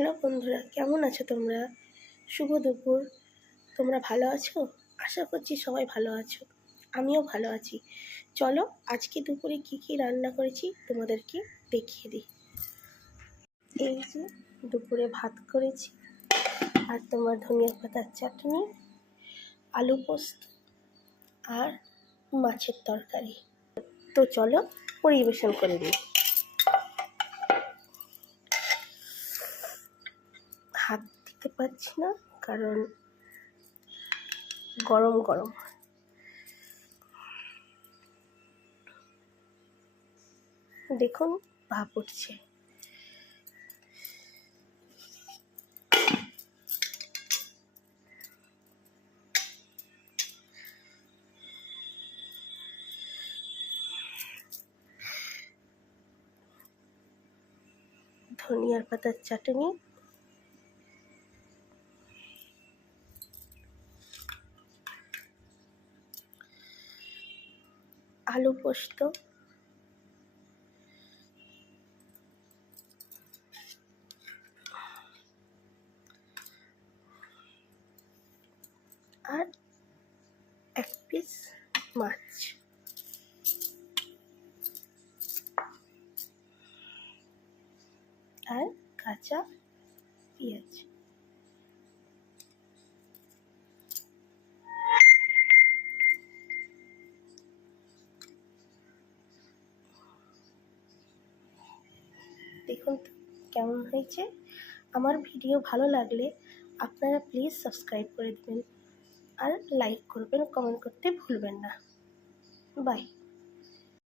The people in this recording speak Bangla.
হ্যালো বন্ধুরা, কেমন আছো তোমরা? শুভ দুপুর। তোমরা ভালো আছো? আশা করছি সবাই ভালো আছো। আমিও ভালো আছি। চলো আজকে দুপুরে কি রান্না করেছি তোমাদেরকে দেখিয়ে দিই। এই যে দুপুরে ভাত করেছি, আর তোমার ধনিয়া পাতার চাটনি, আলু পোস্ত আর মাছের তরকারি। তো চলো পরিবেশন করে দিই। হাত দিতে পারছি না কারণ গরম গরম। দেখুন ভাপ উঠছে। ধনিয়ার পাতার চাটনি, আলু পোস্ত, আর এক পিস মাছ। আর কাঁচা পেঁয়াজ। দেখুন তো কেমন হয়েছে। আমার ভিডিও ভালো লাগলে আপনারা প্লিজ সাবস্ক্রাইব করে দেবেন, আর লাইক করবেন, কমেন্ট করতে ভুলবেন না। বাই।